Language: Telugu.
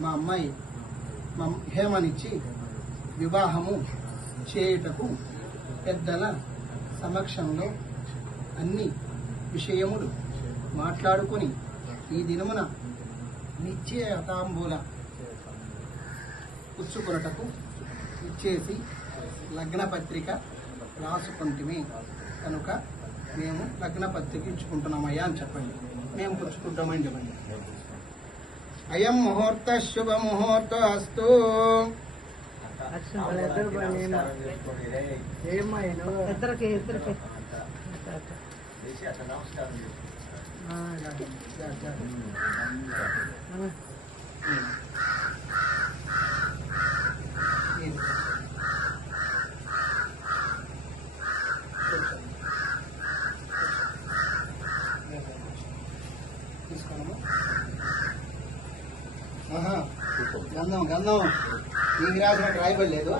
మా అమ్మాయి హేమనిచ్చి వివాహము చేయుటకు పెద్దల సమక్షంలో అన్ని విషయములు మాట్లాడుకొని ఈ దినమున నిశ్చయతాంబూల పుచ్చుకొనుటకు ఇచ్చేసి లగ్న పత్రిక రాసుకుంటుమే కనుక మేము లగ్న పత్రిక ఇచ్చుకుంటున్నామయ్యా అని చెప్పండి. మేము పుచ్చుకుంటామని చెప్పండి. అయం ముహూర్త శుభ ముహూర్త అస్తు. గంధం ఈ గ్రాస్ రాయబడలేదు.